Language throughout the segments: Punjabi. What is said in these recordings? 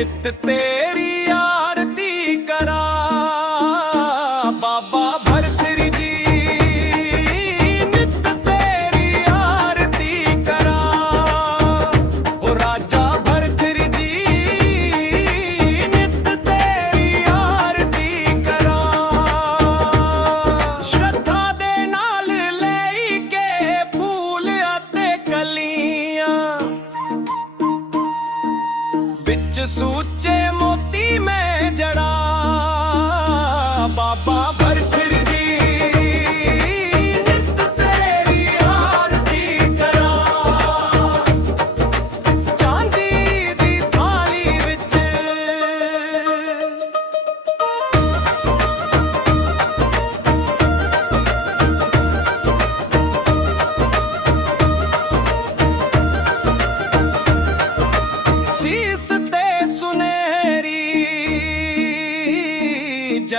நித்தத்தே ਵਿੱਚ ਸੂਚੇ ਮੋਤੀ ਮੈਂ ਜੜਾ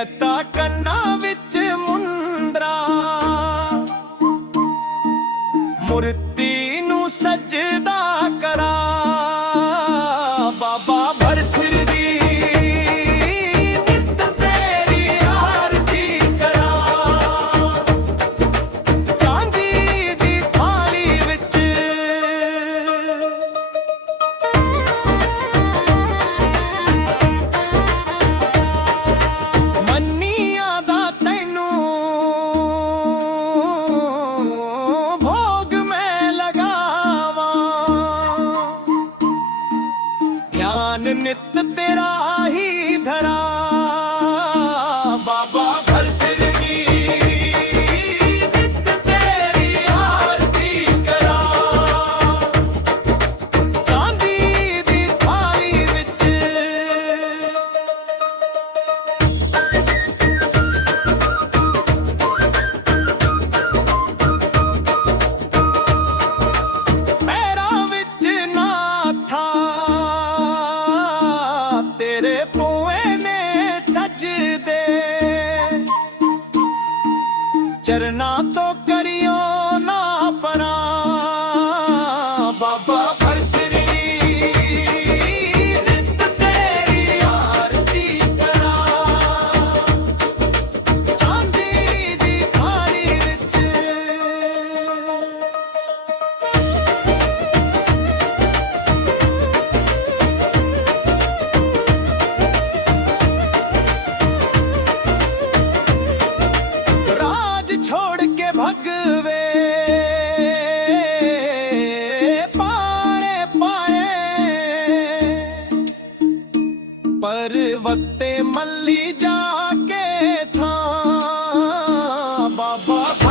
ਜੱਤਾ ਕੰਨਾਂ ਵਿੱਚ ਮੁੰਦਰਾ। ਮੁਰਤੀ நித்த ਚਰਨਾ ਤੋਂ ਕਰਿਓ ਪਰਵਤੇ ਮੱਲੀ ਜਾ ਕੇ ਥਾਂ। ਬਾਬਾ